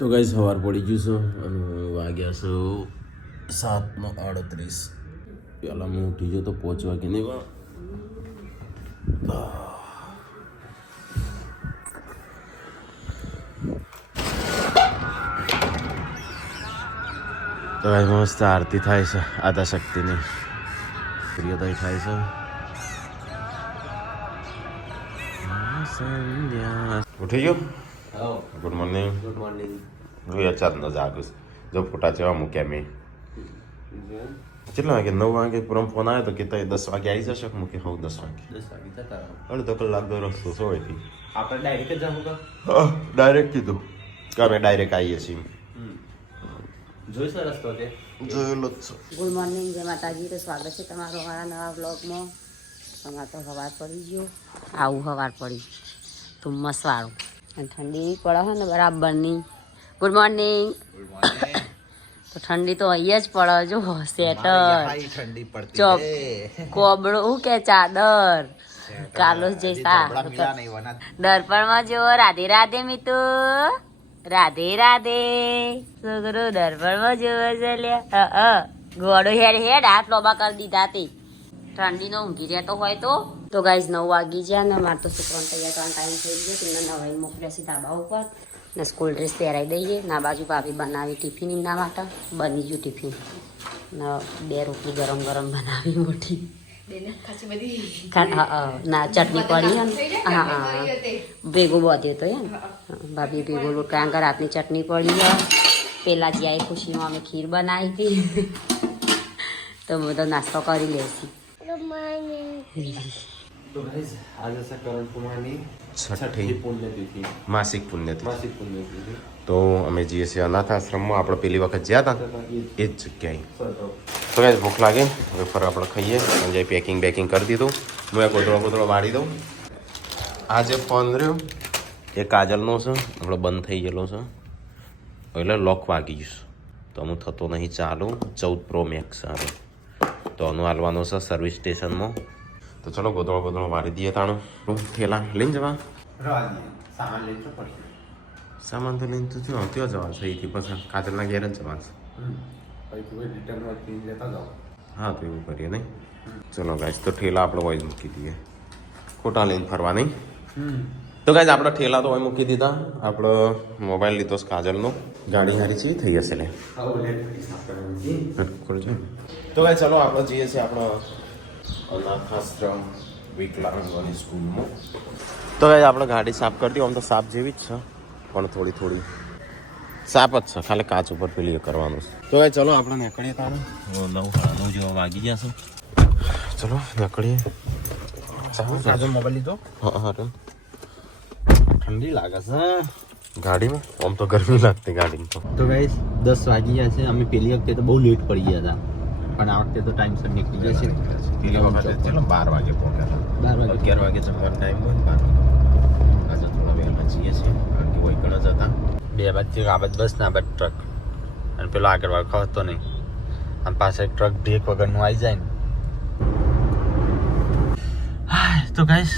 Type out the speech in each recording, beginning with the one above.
તો ગાઈસ સવાર પડી ગયું છે અને વાગ્યા છે 7:38. પહેલાં હું ઉઠી ગયો તો 5 વાગે નહીં તો ગાઈસ મસ્ત આરતી થાય છે આદા શક્તિની પ્રિયદય થાય છે. ઉઠી ગયો? Good morning. Good morning. જોયા ચાર ન જાગું જો ફોટા જેવા મૂક્યા મેં. કેટલા વાગે? 9 વાગે પૂરમ ફોન આવ્યો તો કે 10 વાગે આવી જશે. મૂકે હું 10 વાગે જતા અડધો કલાક નો રસ્તો છે હોયથી. આપણે ડાયરેક્ટ જ જવું હા ડાયરેક્ટ કીધું કે અમે ડાયરેક્ટ આવીએ છીએ. જોઈ છે રસ્તો તે જોયેલો જ છે. ગુડ મોર્નિંગ, જય માતાજી. તો સ્વાગત છે તમારું મારા નવા બ્લોગમાં. તમારે તો સવાર પડી ગયો, આવું સવાર પડી ધુમ્મસવાળું અને ઠંડી પડે છે ને બરાબરની. Good morning. તો ઠંડી તો અહીંયા જ પડે જો સ્વેટર ચોપ કોબડો હું કે ચાદર કાલોસ જઈતા દર્પણમાં જો રાધે રાધે મિતુ રાધે રાધે છોકરો દર્પણમાં જોવે છે લ્યા ઘોડો હેડ હેડ હાથ લોબા કરી દીધા તે ઠંડીનો ઊંઘી રહેતો હોય તો ગાઈઝ 9 વાગી ગયા ને મારે તો છોકરાને તૈયાર કરવાનો ટાઈમ થઈ ગયો. તેમને નવાઈ મોકલ્યા છે ધાબા ઉપર ને સ્કૂલ ડ્રેસ પહેરાવી દઈએ. ના બાજુ ભાભી બનાવી ટિફિન એમના માટે બની ગયું ટિફિન ને 2 રોટલી ગરમ ગરમ બનાવી મોટી ના ચટણી પડી હે હા હા ભેગું બધ્યો તો એમ ભાભી ભેગું લોટ કાંકર રાતની ચટણી પડી હે. પેલા જ્યાં ખુશીમાં અમે ખીર બનાવી હતી તો બધો નાસ્તો કરી લેશી. તો ગાઈસ આજે છે કરણ કુમારની છઠ્ઠી પુણ્યતિથિ માસિક પુણ્યતિથિ. માસિક પુણ્યતિથિ. તો અમે જઈએ છીએ અનાથ આશ્રમમાં. આપણે પેલી વખત ગયા હતા એ જ જગ્યાએ. તો ગાઈસ ભૂખ લાગે હવે ફર આપણે ખાઈએ. સંજય પેકિંગ કરી દીધું. હું એક ગોદડો વાળી દઉં. આ જે ફોન રહ્યો એ કાજલનો છે, આપણો બંધ થઈ ગયેલો છે એટલે લોક વાગી ગયું તો અમુક થતો નહીં ચાલુ. 14 Pro Max આવે તો આનું હાલવાનું છે સર્વિસ સ્ટેશનમાં. તો ચલો ગોદડો વાળી દઈએ. તાણું થેલા લઈને જવા સામાન લઈને તો પડી સામાન તો લઈને તો શું ત્યાં જવા છે એથી પછી કાજલના ઘેર જ જવા છે. પછી રિટર્નમાં લેતા જાઓ. હા તો એવું કરીએ નહીં. ચલો ગાઈસ તો ઠેલા આપણે વોઇસ મૂકી દઈએ. ખોટા લઈને ફરવા નહીં. તો ગાઈસ આપણે ઠેલા તો વોઇસ મૂકી દીધા. આપણો મોબાઈલ લીધો છે કાજલનો. ગાડી હારી છે થઈ હશે લે તો ગાઈસ ચલો આપણે જઈએ છીએ આપણો અનાથાશ્રમ વિકલાંગોની સ્કૂલમાં. તો ગાઈસ આપણે ગાડી સાફ કરી દઈએ. આમ તો સાફ જેવી જ છે પણ થોડી સાફ જ છે, ખાલી કાચ ઉપર પેલી કરવાનું છે. તો ગાઈસ ચલો આપણે નીકળીએ. તાણે 9 જેવા વાગી ગયા છે. ચલો નીકળીએ. મોબાઈલ લીધો. હા ઠંડી લાગે છે ગાડીમાં. આમ તો ગરમી લાગતી ગાડીમાં તો ગાઈસ 10 વાગી ગયા છે. અમે પેલી વખતે તો બહુ લેટ પડી ગયા હતા પણ આ વખતે તો ટાઈમસર નીકળી ગયા છે. પેલી વખતે ચલો 12 વાગે પહોંચ્યા. 11 વાગે જમવાનો ટાઈમ હોય ને 12 આજે થોડા વહેલા જઈએ છીએ કારણ કે વૈકણ જ હતા. 2 બાજુ આ બાજુ બસ ને આ બાજુ ટ્રક અને પેલો આગળ વાળો ખવતો નહીં અને પાસે ટ્રક બ્રેક વગરનું આવી જાય ને. તો ગાઈસ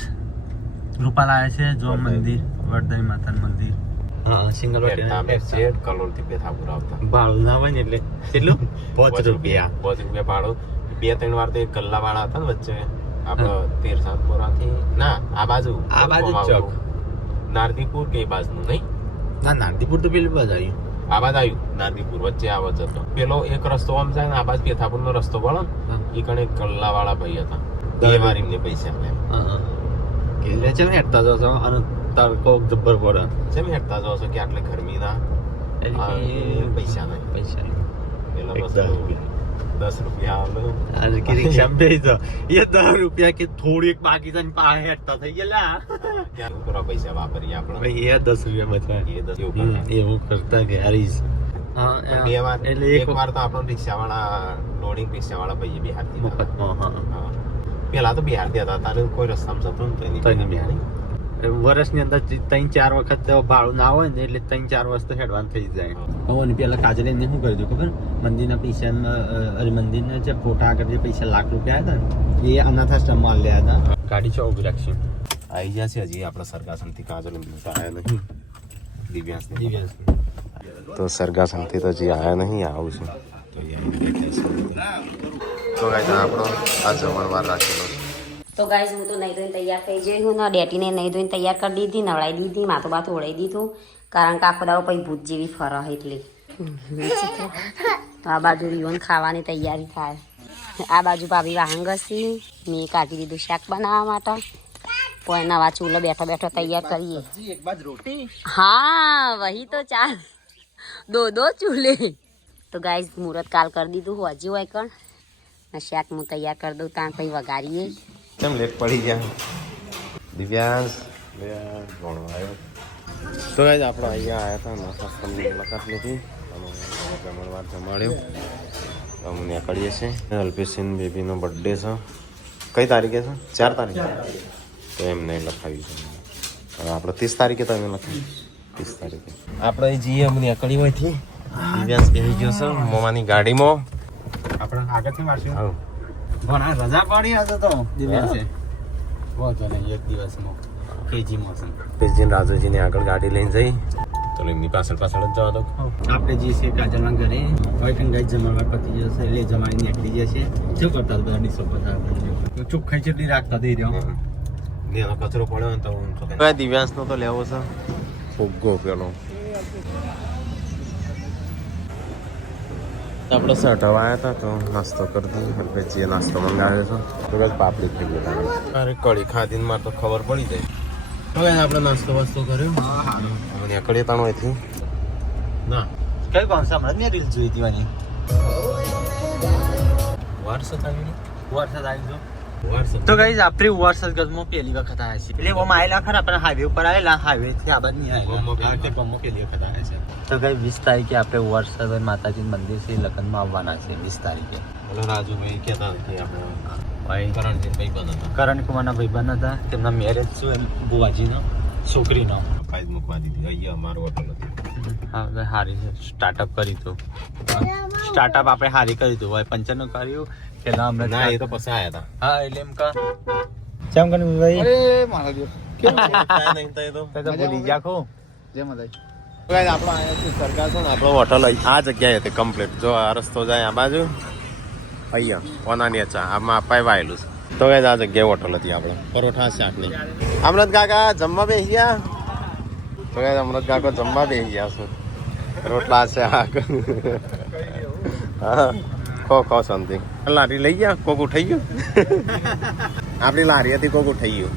રૂપાલ આવે છે જો મંદિર વરદાઈ માતાનું મંદિર. હા સિંગલ કલોલથી બેથાપુર આવતા ભાડું ના હોય ને એટલે કેટલું 5 રૂપિયા ભાડું. 2-3 વાર તો એક ગલ્લાવાળા હતા ને વચ્ચે આપણો 13-7 ના આ બાજુ ચોક નારદીપુર કે બાજુનું નહીં ના નારદીપુર તો પેલી બાજુ આવ્યું. આ બાજુ આવ્યું નારદીપુર વચ્ચે આવો જતો પેલો એક રસ્તો આમ જાય ને આ બાજુ બેથાપુર નો રસ્તો પડે ને એ કણે ગલ્લાવાળા ભાઈ હતા. 2 વાર એમને પૈસા આપ્યા. એટલે છે ને હેઠતા જશો અને તડકો જબ્બર પડે છે ને હેઠતા જાવ છો કે આટલે ગરમી ના પૈસા નહીં પેલા બસ 10 રૂપિયા આવે કે રિક્ષામાં બેસી જાઓ એ 10 રૂપિયા કે થોડીક બાકી છે ને પાસે હેઠતા થઈ ગયેલા ક્યાં પૂરા પૈસા વાપરીએ આપણે ભાઈ એ 10 રૂપિયા બચવા એવું કરતા કે હારીશ. બે વાર એટલે એક વાર તો આપણો રિક્ષાવાળા લોડિંગ રિક્ષાવાળા ભાઈએ બિહાર દીધા. પેલા તો બિહાર દેતા તારે કોઈ રસ્તામાં જતો ને બિહાર વર્ષની અંદર 3-4 વખત ભાડું ના હોય ને એટલે 3-4 વર્ષ તો હેડવાન થઈ જાય. હવે પેલા કાજલ એને શું કરી દઉં ખબર મંદિરના પૈસા મંદિરના જે ફોટા આગળ જે પૈસા ₹1,00,000 હતા ને એ અનાથ આશ્રમમાં આલ્યા હતા. ગાડી છે ઉભી રાખશું આવી ગયા છે હજી આપણે સરકાસનથી કાજલ આવ્યા નહીં દિવ્યાંશ તો સરગાસનથી તો હજી આવ્યા નહીં, આવું છું તો તો ગાઈસ આપણો આ જમણવાર રાખેલો છે. તો ગાઈઝ હું તો નહીં ધોઈને તૈયાર થઈ જઈ હું ને ડેટીને નહીં ધોઈને તૈયાર કરી દીધી, નવડાવી દીધી, માથું બાથું ઓળાવી દીધું, કારણ કે આખો દાડો પછી ભૂત જેવી ફર એટલે. તો આ બાજુ રીવન ખાવાની તૈયારી થાય, આ બાજુ ભાભી વાહન ઘસી, મેં કાઢી દીધું શાક બનાવવા માટે, પણ નવા ચૂલો બેઠો બેઠો તૈયાર કરીએ. હા વહી તો ચાલ દો ચૂલે. તો ગાઈઝ મુહૂર્ત કાલ કરી દીધું હું હજી હોય કણ ને શાક હું તૈયાર કરી દઉં ત્યાં પછી વઘારીએ. કેમ લેટ પડી ગયા દિવ્યાંશ ભણવા આવ્યો. તો ગાઈસ આપણે અહીંયા આવ્યા હતા, નાસ્તાની મુલાકાત લીધી અને જમણવાર જમાડ્યો. અમને કરીએ છીએ અલ્પેશિન બેબીનો બર્થડે છે. કઈ તારીખે છે? 4 તારીખે. તો એમને લખાવ્યું છે. હવે આપણે 30 તારીખે તો એમને લખાવ્યું 30 તારીખે આપણે જઈએ. અમને અકડી હોયથી દિવ્યાંશ બેસી ગયો છે મોમાની ગાડીમાં. આપણે આગળથી મારશું. ઘણા રજા પડી હશે તો દિવસે વાંધો નહીં, એક દિવસમાં કેજીમાં છે. પેજીને રાજુજીને આગળ ગાડી લઈને જઈ તો એમની પાછળ જ જવા દો. આપણે જે છે કાજલના ઘરે હવે કંઈ ગાય જમણવાર પતી જશે એટલે જમાડી નીકળી જશે. શું કરતા બધા ડીશો બધા ચોખ્ખાઈ જેટલી રાખતા દઈ રહ્યો. એનો કચરો પડ્યો ને તો દિવ્યાંશનો તો લેવો છે ફુગ્ગો પેલો. આપણે સઠવા આવ્યા હતા તો નાસ્તો કરી દીધો. જે નાસ્તો મંગાવ્યો છે તો કઈ પાપડી થઈ ગઈ. અરે કઢી ખાધીને મારે તો ખબર પડી જાય. હવે આપણે નાસ્તો વાસ્તો કર્યો. મને કઢી તાણો અહીંથી ના કઈ કોણ છે હમણાં મેં રીલ જોઈ હતી વાની વારસત આવી તો ગાઈઝ આપણે વરસાદ ગજમાં પહેલી વખત આવ્યા છીએ. એટલે ઓમ આયેલા ખરા આપણે હાઈવે ઉપર આવેલા, હાઈવે થી આ બાદ નહીં આવેલા, ગમો પહેલી વખત આવ્યા છે. તો ગાઈ 20 તારીખે આપણે વરસાદ માતાજી મંદિર છે લગ્નમાં આવવાના છે 20 તારીખે. રાજુભાઈ કહેતા કે આપણે ભાઈ કરણજીન ભાઈ બન હતા. કરણ કુમારના ભાઈબંધ હતા, તેમના મેરેજ છે બુવાજીનો છોકરીનો. ફાઈદ મૂકવા દીધી અહીંયા અમારું હોટલ હતી. હા હારી છે, સ્ટાર્ટઅપ કરી હતું. સ્ટાર્ટઅપ આપણે હારી કરી હતું. ભાઈ 95 કર્યું પેલા હમણાં. ના એ તો પછી આવ્યા હતા. હા એટલે એમ કા ચમ કન ભાઈ અરે મારા દેવ કેમ કાંઈ નહીં થાય તો તો બોલી જાખો જય માતાજી. ગાઈસ આપણો અહીંયા થી સરકાર છે ને આપણો હોટલ આ જગ્યાએ હતી કમ્પ્લીટ. જો આ રસ્તો જાય આ બાજુ અહીંયા ઓનાની ચા આમાં અપાય વાયેલું છે. તો ગાઈસ આ જગ્યાએ હોટલ હતી આપણે પરોઠા શાકની. અમૃત કાકા જમવા બેસી ગયા. તો ગાઈસ અમૃત કાકા જમવા બેસી ગયા છે. રોટલા શાક હા ખો સમથિંગ. લારી લઈ ગયા કોક ઉઠાઈ ગયું. આપણી લારી હતી કોક ઉઠાઈ ગયું.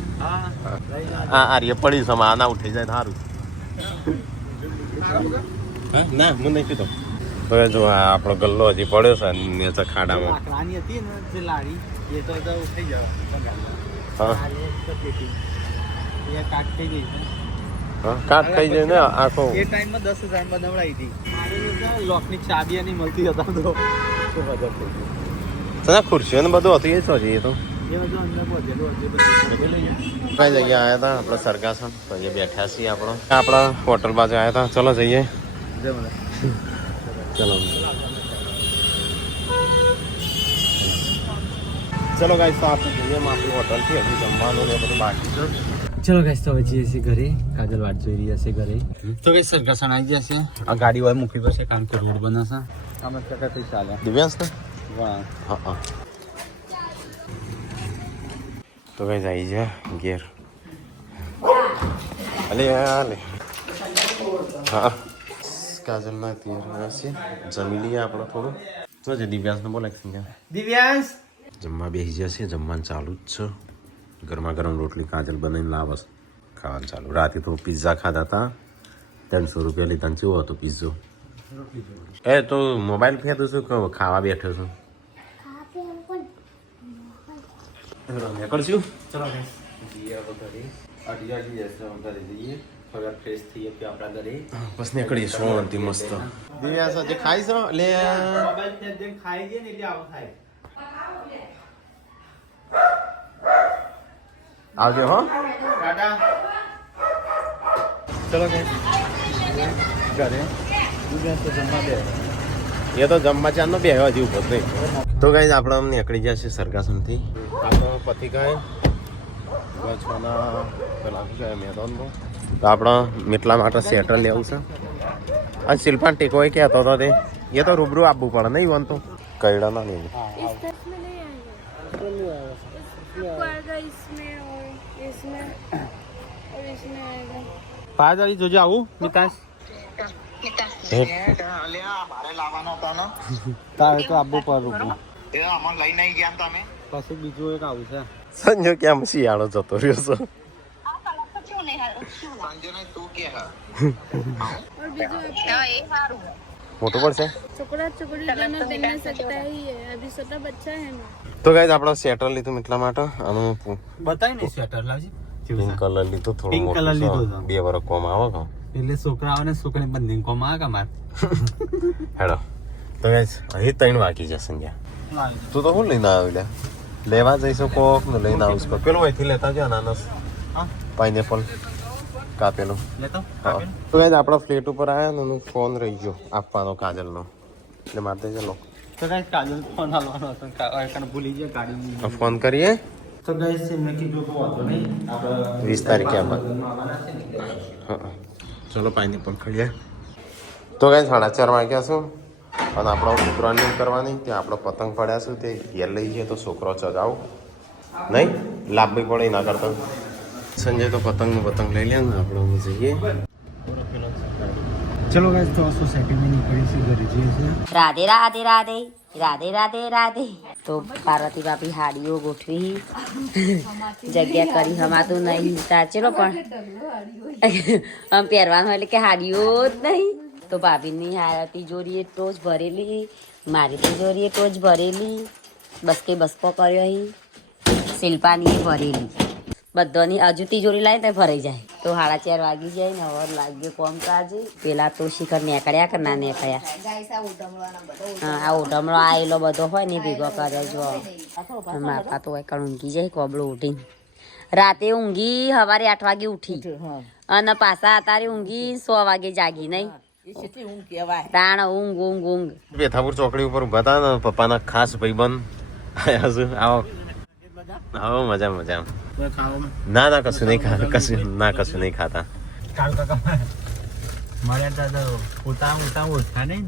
હા આર્ય પડી છે આ ના ઉઠી જાય સારું. ના હું નહીં પીતો. તો જો આપણો ગલ્લો હજી પડ્યો છે નીચે ખાડામાં. લાકડાની હતી ને જે લારી એ તો ઉઠાઈ જવા. હા એ કાટ થઈ ગઈ છે. હા કાટ થઈ જાય ને આખો. એ ટાઈમમાં 10,000 માં નવડાવી હતી. લોકની ચાબી નહીં મળતી હતા તો તને ખુરશીઓ ને બધું હતું એ શું છે એ તો એ બધું અંદર બધેલું હતું. કઈ જગ્યા આવ્યા હતા આપણે સરગાસણ તો અહીંયા બેઠા છીએ આપણો આપણા હોટલ બાજુ આવ્યા હતા. ચલો જઈએ. ચલો ચલો ગાઈસ તો આપણે જઈએ આપણી હોટલથી હજી જમવાનું ને બધું બાકી છે. ચલો ગાઈસ તો હવે જઈએ છીએ ઘરે. કાજલ વાટ જોઈ રહ્યા છે ઘરે. તો ગાઈસ સરગાસણ આવી ગયા છે. આ ગાડી હોય મૂકી પડશે કારણ કે રોડ બનાવશે. આમ ટકાથી ચાલે. દિવ્યાંશ ને વાહ હા તો ગાઈસ આવી જા ઘેર. અલે હા કાજલના ત્યાં છે જમી લઈએ આપણે થોડું. તો જે દિવ્યાંશને બોલાય દિવ્યાંશ જમવા બેસી જશે. જમવાનું ચાલુ જ છે. ગરમા ગરમ રોટલી કાજલ બનાવીને લાવસ ખાવાનું ચાલુ. રાતે તો પિઝા ખાધા હતા 300 રૂપિયા લીધા. કેવો હતો પિઝ્ઝો? એ તો મોબાઈલ ફેંતું છું કે ખાવા બેઠો છું? નીકળશું. ચલો ગાઈસ જઈએ ઘરે. અઢી જશે ઘરે જઈએ. થોડા ફ્રેશ થઈએ કે આપણા ઘરે બસ નીકળીએ. શાંતિ મસ્ત. દિવ્યાસ જે ખાઈ છો લે મોબાઈલ ખાઈ ગયે ને એટલે આવું થાય. આવજો હો. ટાટા. ચલો ગાઈસ ઘરે દુનિયા તો જમવા દે. એ તો જમવા ચારનો બે હજી ઉભો જ નહીં. તો ગાઈસ આપણે અમને નીકળી જશે સરગાસણથી. આપણો પતિ કહે બચવાના પેલા શું કહે મેદાનમાં. તો આપણે મીટલા માટે સેટલ લેવું છે. અને શિલ્પાન ટેકો એ કહેતો હતો તે એ તો રૂબરૂ આપવું પડે નહીં વન તો કઈડા ના નહીં પાંચ વાળી જોજો આવું વિકાસ તારે તો આપવું પડે રૂબરૂ પછી બીજું એક આવું છે સંજો કેમ શિયાળો જતો રહ્યો છો મોટું પડશે छोकरा छोकरी दोनों पहन सकता ही है अभी छोटा बच्चा है ना તો ગાઈસ આપણે સ્વેટર લીધું એટલા માટે અને બતાવી ને સ્વેટર લાવજી પિંક કલર લીધું થોડું Pink colour લીધું મોટું છે. 2 વર્ષ કોમ આવે કે એટલે છોકરાઓને છોકરી બંધી કોમ આવે કે માર હેડો તો ગાઈસ અહીં 3 વાગી જશે સંજ્ઞા તું તો હું લઈને આવ્યો લે લેવા જઈશું કોક ને લઈને આવીશ કોક પેલું અહીંથી લેતા જો અનાનસ હા પાઇનેપલ કાપેલું લેતો હા તો ગાઈસ આપણો ફ્લેટ ઉપર આવ્યા ને ફોન રહી ગયો આપવાનો કાજલનો એટલે માર દેજો લો તો ગાઈસ કાજલ ફોન હાલવાનો હતો કારણ ભૂલી ગયા ગાડી ફોન કરીએ તો ગાઈસ એમને કીધું તો વાંધો નહીં આપણે 20 તારીખે આવવાના છે ને હા ચલો પાઇનેપલ ખાઈએ તો ગાઈસ 4:30 વાગ્યા છું અને આપણો ઉત્તરાયણ કરવાની ત્યાં આપણો પતંગ પડ્યા છું તે ઘેર લઈ જઈએ તો છોકરો ચગાવ નહીં લાભવી પડે ના કરતો સંજય તો પતંગ લઈ લે ને આપણે જઈએ ચલો ગાઈસ તો સોસાયટીમાં નીકળી છે ઘરે જઈએ છે રાધે રાધે રાધે રાધે રાધે રાધે તો પાર્વતી બાપી હાડીઓ ગોઠવી જગ્યા કરી હમાતું નહીં સાચેલો પણ આમ પહેરવાનું એટલે કે હાડીઓ જ નહીં તો ભાભીની તિજોરીએ ટોચ ભરેલી મારી તિજોરીએ ટોચ ભરેલી બસકે બસકો કર્યો અહીં શિલ્પાની ભરેલી બધાની હજુ તિજોરી લાવી તો ભરાઈ જાય તો 4:30 વાગી જાય ને હવે લાગ્યો કોમ કાજે પેલા તો શિખર નીકળ્યા કે ના નીકળ્યા હા આ ઓઢમણો આવેલો બધો હોય ને ભેગો કરે જો માતા તો એક ઊંઘી જાય કોબળું ઉઠીને રાતે ઊંઘી સવારે 8 વાગે ઉઠી અને પાછા અત્યારે ઊંઘી 100 વાગે જાગી નહીં તાણ ઊંઘ ઊંઘ ઊંઘ બેથાપુર ચોકડી ઉપર ઉભા હતા ને પપ્પાના ખાસ ભાઈબંધ આયા છે આવો આવો મજા ના કશું નહીં ખાતા કશું નહીં ખાતા કાલ કાકા મારે દાદા ઉતા ઓળખા નહીં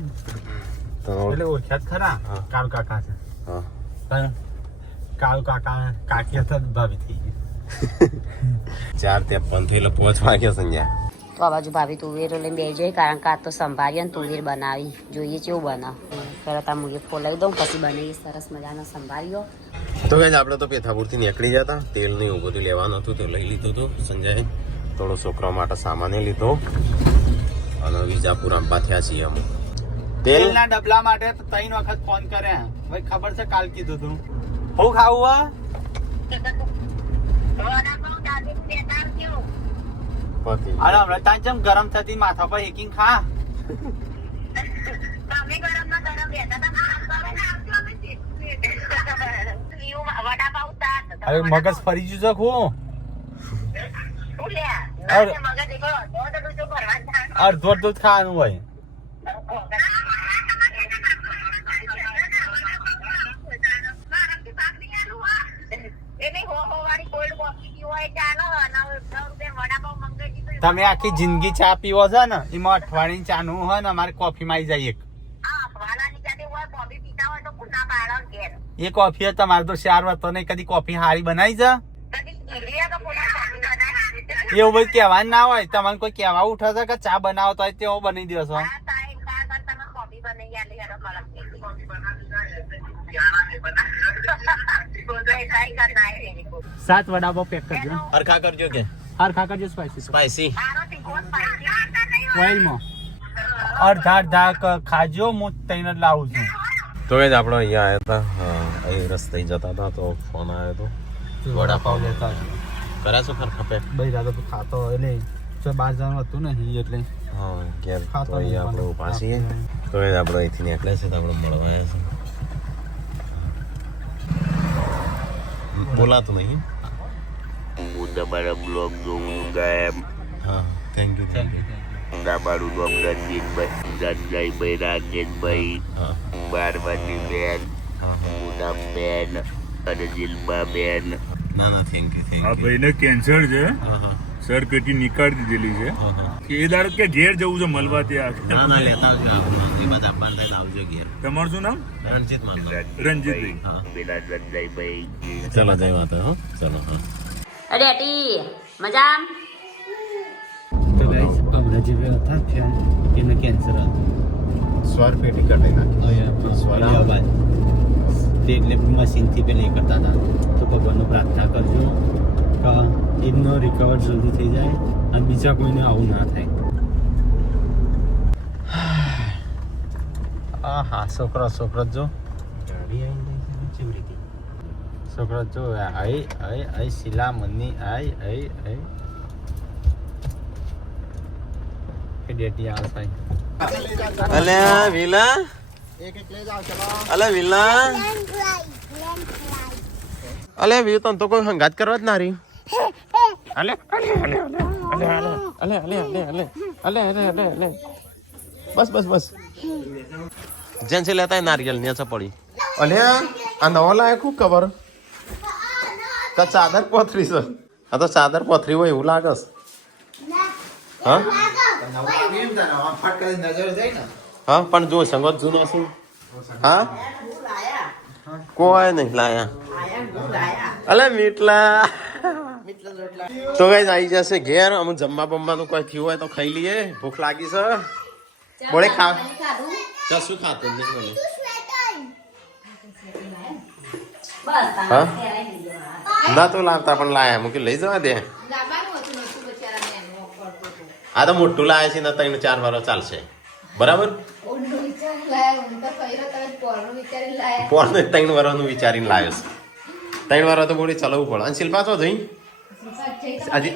તો એટલે ઓળખ્યા જ ખરા હા. કાળુ કાકા છે હા પણ કાળુ કાકા કાકી હતા ભાભી થઈ ગઈ 4:53 થઈ એટલે 5 વાગ્યા સંજ્ઞા તો આ બાજુ ભાભી તુવેરો લઈને બેસી જાય કારણ કે આ તો સંભાળીએ ને તુવેર બનાવી જોઈએ કેવું બનાવ તરત આ મુએ ફોલાવી દઉં પછી બનાવી સરસ મજાનો સંભાળ્યો તો ગાઈસ આપણે તો પેથાપુરથી નીકળી ગયા હતા તેલ ને એવું બધું લેવાનું હતું તો લઈ લીધું હતું સંજય થોડો છોકરા માટે સામાન લીધો અને વિજાપુર આંબા થયા છીએ અમે તેલના ડબલા માટે 3 વખત ફોન કર્યા ભાઈ ખબર છે કાલ કીધું તું હું ખાવું હા પતિ અરે હમણાં ત્યાં જેમ ગરમ થતી માથા પર એකිંગ ખા અરે મગજ ફરી ગયું છે હું અડધો દૂધ ખાવાનું હોય તમે આખી જિંદગી ચા પીવો છો ને એમાં અઠવાડિયે ચાનું હોય ને અમારે કોફી માં આવી જાય એક કોફી તમારે તો 4 વાતો નહીં કદી કોફી હારી બનાવી છે એવું બધું કહેવાનું ના હોય તમારે કોઈ કહેવા ઉઠે છે કે ચા બનાવો તો તેવો બની દો છો સાત વડાપાવ પેક કરજો હરખા કરજો કે હરખા કરજો સ્પાઈસી ઓઇલમાં અડધા ખાજો હું તઈને જ લાવું છું તો ગાઈસ આપણે અહીંયા આવ્યા હતા અહીં રસ્તે જતા હતા તો ફોન આવ્યો હતો વડાપાવ લેતા કર્યા છો ખરખા પેક ભાઈ દાદા તો ખાતો એટલે 12 જણ હતું ને એટલે હા ઘેર તો ખાતો અહીંયા આપણે ઉભા છીએ તો ગાઈસ આપણે અહીંથી નીકળ્યા છે તો આપણે મળવા આવ્યા છે બોલાતું નહીં હું તમારા બ્લોગ જોઉં એમ હા થેન્ક યુ મારું નામ રણજીતભાઈ રણજયભાઈ રાજેશભાઈ હા પાર્વતી બેન હા પૂનમ બેન અને જીલબા બેન ના થેન્ક યુ આ ભાઈને કેન્સર છે હા હા સર પેટી નીકાળી દીધેલી છે હા એ દાડો કે ઘેર જવું છે મળવા ત્યાં ના ના લેતા આવજો એમાં આપવાનું થાય તો આવજો ઘેર તમારું શું નામ રણજીત માનતો રણજીતભાઈ હા પેલા રંજાઈભાઈ ચલો જય માતા હો ચલો હા રેટી મજા તો ગાઈસ હમણાં જે હતા ફેન એને કેન્સર હતું સ્વર પેટી કટાઈ નાખી તે એટલે મશીનથી પેલા એ કરતા હતા તો ભગવાનનો પ્રાર્થના કરજો કે એમનો રિકવર જલ્દી થઈ જાય અને બીજા કોઈને આવું ના થાય હા હા છોકરો જો છોકરો જો આઈ શીલા મની આઈ ડેટી આ સાઈ અલ્યા વિલા અલે વિલા અલે વી તો કોઈ હંગાત કરવા જ ના રહી અલે બસ જેન છે લેતા નારિયેલ ને પડી અલે આ નવો લાયક હું ખબર તો ચાદર પોથરી છે આ તો ચાદર પોથરી હોય એવું લાગે છે હા હા પણ જો સંગત જૂનો છે હા કોઈ નહીં લાયા અલે મીટલા તો કઈ આવી જશે ઘેર અમુક જમવા બમવાનું કોઈ થયું હોય તો ખાઈ લઈએ ભૂખ લાગી છે બોલે ખા કશું ખાતું નહીં મને હા ના તો લાવતા પણ લાયા મૂકી લઈ જવા દે આ તો મોટું લાયા છે ને 3-4 વાર ચાલશે બરાબર પોર 3 વારનું વિચારીને લાવ્યો છે 3 વાર તો બોડી ચલાવવું પડે અને શિલ્પા તો જઈ હજી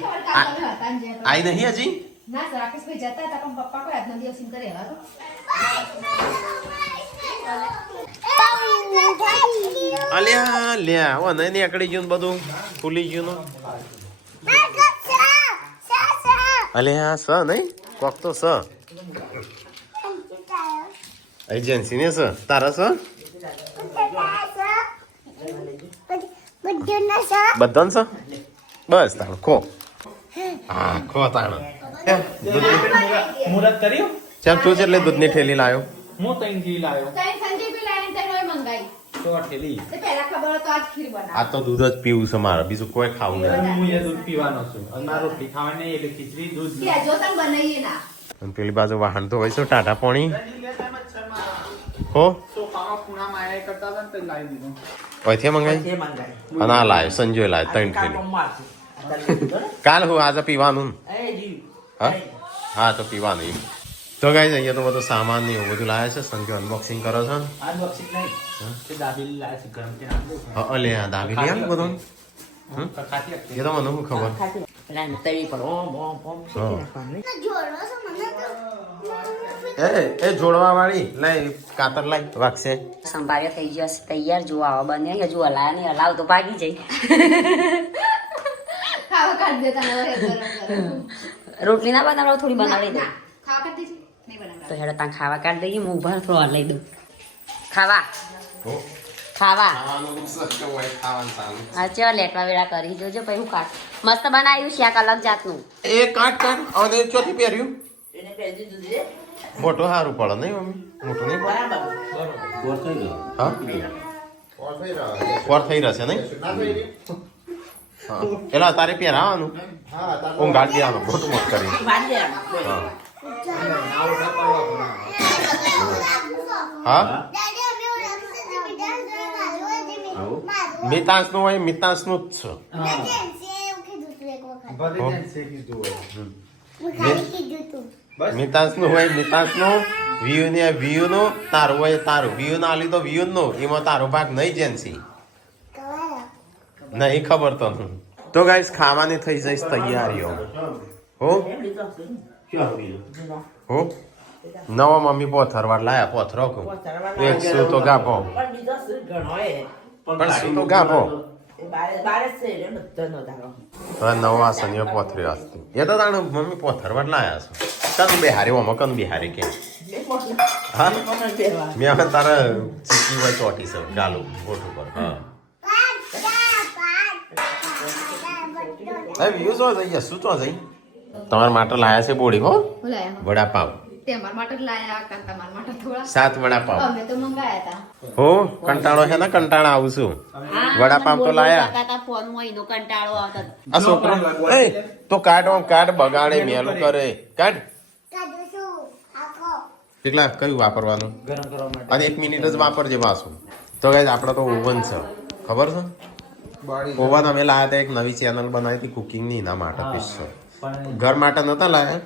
આઈ નહીં હજી અલ્યા લ્યા ઓ નહીં નીકળી ગયું ને બધું ફૂલી ગયું નો અલ્યા સ નહીં કોક તો સ એજન્સી ને સ તારા સ બધાને સ બસ તાણ ખો હા ખો તાણ મુહૂર્ત કર્યું ચાલ તું એટલે દૂધની ઠેલી લાવ્યો હું તૈન જી લાવ્યો તો ઠેલી આ તો દૂધ જ પીવું છે મારે બીજું કોઈ ખાવું નહીં હું એ દૂધ પીવાનો છું અને મારે રોટલી ખાવાની નહીં એટલે ખીચડી દૂધ અને પેલી બાજુ વાહન તો હોય છે ટાટા પાણી હો ઓયથી મંગાઈ અને આ લાવ્યો સંજય લાવ્યો 3 ઠેલી કાલ હું આજે પીવાનું હા હા તો પીવાનું એમ તો ગાઈસ અહીંયા તો બધો સામાન ને એવું બધું લાવ્યા છે સંજય અનબોક્સિંગ કરો છો હા અલે આ દાબેલી આમ બધું એ તો મને શું ખબર એ જોડવા વાળી લઈ કાતર લઈ વાગશે સંભાળ્યો થઈ જશે તૈયાર જો આવા બને હજુ હલાયા નહીં હલાવ તો ભાગી જાય રોટલી ના બનાવવા થોડી બનાવી દઉં તો હેડો ત્યાં ખાવા કાઢી દઈએ હું ઉભા થોડો લઈ દઉં ખાવા હા ચાલ લેટવા વેળા કરી જોજો પછી હું કાઢ મસ્ત બનાવ્યું શાક અલગ જાતનું એ કાટ અને ચોથી પહેર્યું મોટું સારું પડે નહીં મમ્મી મોટું નહીં પડે હા પોર થઈ રહેશે નહીં હા એલા તારે પહેરાવાનું હું ગાડી દેવાનું મોટું મોટ કરી હા મિતાંશ નું હોય મિતાંશ નું જ છે મિતાંશ નું હોય મિતાંશ નું વ્યુ ને વ્યુ નું તારું હોય તારું વ્યુ ના લીધો વ્યુ નું એમાં તારો ભાગ નહીં જેન્સી નહીં ખબર તો ગાઈસ ખાવાની થઈ જઈશ તૈયારીઓ હો નવો મમ્મી પોથરવાર લાયા પોથરો કહું એક શું તો ગાભો પણ શું તો ગાભો હવે નવો આસનીઓ પોથરી વાસ્તી એ તો તાણે મમ્મી પોથરવાર લાયા છો કન બિહારી ઓમાં કન બિહારી કે હા મેં હવે તારે ચીકી હોય ચોટી છે ગાલું ગોઠ ઉપર હા હવે વ્યૂ શું જઈએ શું તો જઈ તમારા માટે લાયા છે બોડી હો બોલાયા વડાપાવ તે અમારા માટે જ લાયા કા તમારા માટે થોડા 7 વડાપાવ અમે તો મંગાયા હતા હો કંટાળો છે ને કંટાળા આવું છું વડાપાવ તો લાયા ફોનમાં એનો કંટાળો આવતો આ છોકરો એ તો કાઢ બગાડે મેલું કરે કાઢ કેટલા કયું વાપરવાનું ગરમ કરવા માટે અને 1 મિનિટ જ વાપરજે પાછું તો ગાઈસ આપણે તો ઓવન છે ખબર છે ઓવન અમે લાયા હતા એક નવી ચેનલ બનાવી હતી કુકિંગની એના માટે સ્પેશિયલ પણ ઘર માટે નતા લાયા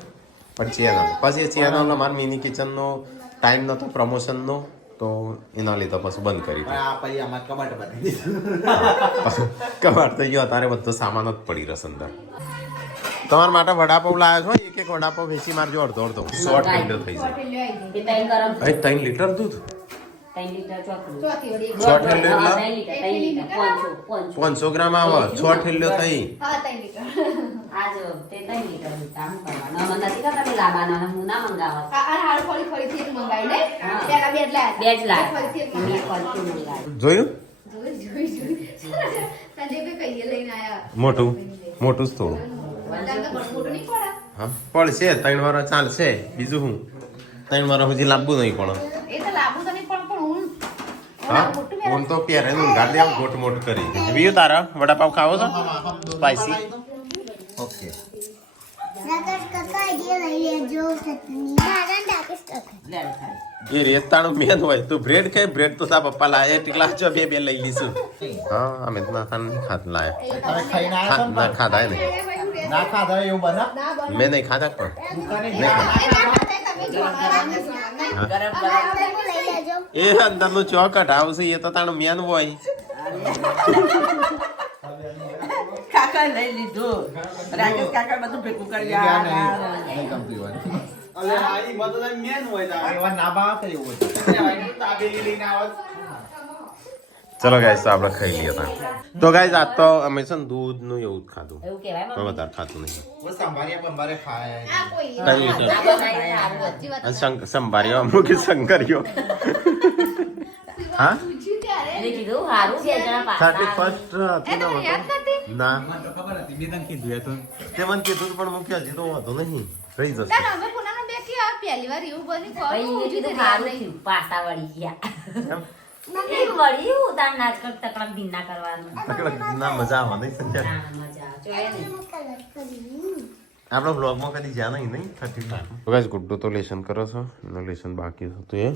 પણ ચેનલ પછી એ ચેનલ અમારા મિની કિચનનો ટાઈમ નતો પ્રમોશનનો તો એના લીધે પછી બંધ કરી પણ આ પછી આમાં કબાટ બાંધી દીધું કબાટ થઈ ગયો અત્યારે બધો સામાન જ પડી રહેશે અંદર તમારા માટે વડાપાવ લાવ્યો છો એક વડાપાવ વેચી મારજો અડધો શોર્ટ વિન્ડો થઈ જાય એ તઈ ગરમ 3 લીટર દૂધ 3 લીટર ચોકડી ચોથી વળી શોર્ટ હેલ્યો એટલે 3 લીટર 500 500 ગ્રામ આવે 6 ઠેલ્યો થઈ હા 3 લીટર આજ તે 3 લીટર કામ કરવાનું મને નથી ખબર કે લાવવાના હું ના મંગાવત આ હાડ ફરીથી એક મંગાઈ ને હા. પેલા બે જ લાયા બે જ લાયા. ફરીથી એક મેં મંગાયા. ફરતું મંગાવ્યું જોયું જોઈ સંજયભાઈ કહીએ લઈને આયા મોટું જ થોડું વધારે તો પણ મોટું નહીં પડે હા પડશે 3 વાર ચાલશે બીજું શું 3 વાર સુધી લાવવું નહીં પણ એ તો લાંબુ તો નહીં પણ હું હા ઓમ તો પહેરે ગાડી આમ ગોટ મોટ કરી વીયુ તારા વડાપાવ ખાવો છો સ્પાઈસી ઓકે એ રેતાણું મેન હોય તું બ્રેડ ખાય બ્રેડ તો તા પપ્પા લાયા એટલા જો બે લઈ લીશું હા અમે તો ના ખાત લાયા તમે ખાઈને આવ્યા ના ખાધા નહીં ના ખાધા એવું બના મેં નહીં ખાધા પણ દુકાને એ અંદરનું ચોકટ આવશે એ તો તાણું મેન હોય કાકા લઈ લીધું રાજેશ કાકા બધું ભેગું કરી નહીં કંપની વાળી અલે આ ઈ બધું તો મેન હોય તા એવા ના બા કે એવું હોય તાબેલી લઈને આવત ચલો ગાઈસ તો આપણે ખાઈ લઈએ તા તો ગાઈસ આ તો અમે છે ને દૂધ નું એવું જ ખાધું એવું કહેવાય પણ વધારે ખાતું નહીં બસ સંભાળ્યા બંભારે ખાય આ કોઈ 3 લીટર સાચી વાત અને સંભાર્યો અમુક શંકર્યો હા પૂછ્યું ત્યારે એને કીધું હારું બે જણા પાછા 31st એ તમને યાદ નથી ના તો ખબર હતી મેં તને કીધું એ તો તે મને કીધું પણ મૂક્યા હજી તો વાંધો નહીં રહી જશે તાર અમે પુનાનો બે કે આ પહેલી વાર એવું બની ભાઈ એને પૂછ્યું કીધું ત્યારે હારું થયું પાછા વળી ગયા એ વળ્યું તાર નાચ કર તકડક દિન ના કરવાનું ના મજા આવે નહીં સંજય ના મજા આવે આપણો બ્લોગમાં કદી જ્યાં નહીં 35 તો ગાઈસ ગુડ્ડો તો લેસન કરો છો એનો લેસન બાકી હતું એ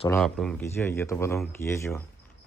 ચલો આપણે ઊંઘી જઈએ તો બધું ઊંઘીએ જ